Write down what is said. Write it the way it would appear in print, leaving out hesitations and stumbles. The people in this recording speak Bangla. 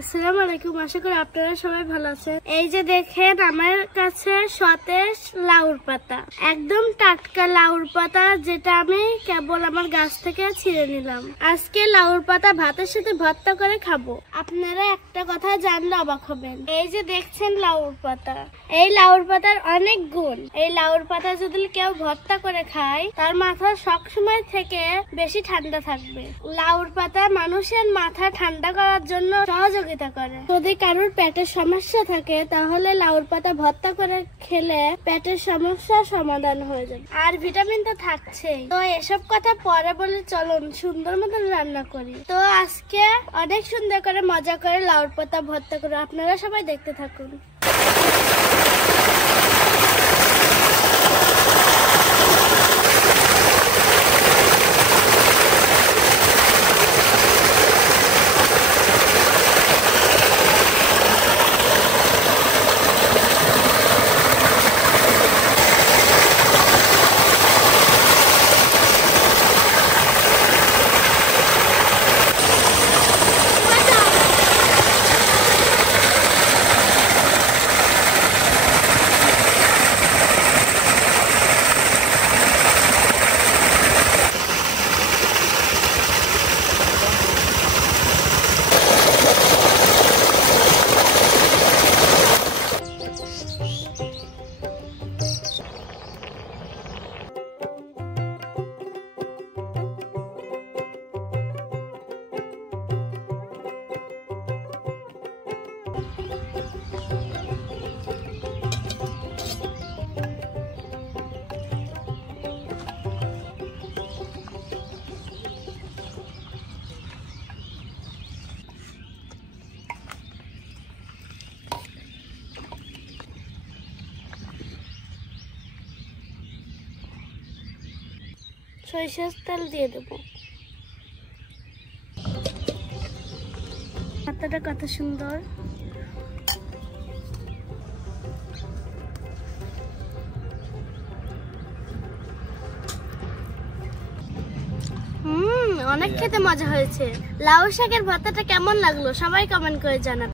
আসসালামু আলাইকুম, আশা করি আপনারা সবাই ভালো আছেন। এই যে দেখেন আমার কাছে সতেজ লাউর পাতা, একদম টাটকা লাউর পাতা, যেটা আমি কেবল আমার গাছ থেকে ছিঁড়ে নিলাম। আজকে লাউর পাতা ভাতের সাথে ভর্তা করে খাবো। আপনারা একটা কথা জানলে অবাক হবেন। এই যে দেখছেন লাউর পাতা, এই লাউর পাতার অনেক গুণ। এই লাউর পাতা যদি কেউ ভর্তা করে খায়, তার মাথা সবসময় থেকে বেশি ঠান্ডা থাকবে। লাউর পাতা মানুষের মাথা ঠান্ডা করার জন্য সহযোগিতা করে। যদি কারোর পেটের সমস্যা থাকে, তাহলে লাউর পাতা ভর্তা করে খেলে পেটের সমস্যার সমাধান হয়ে যাবে। আর ভিটামিন তো থাকছেই। তো এসব কথা পরে বলে চলুন সুন্দর মতন রান্না করি। তো আজকে অনেক সুন্দর করে মজা করে লাউর পাতা ভর্তা করে আপনারা সবাই দেখতে থাকুন। সরিষার তেল দিয়ে দেবো। পাতাটা কত সুন্দর। অনেক খেতে মজা হয়েছে। লাউ শাকের ভর্তাটা কেমন লাগলো সবাই কমেন্ট করে জানাবেন।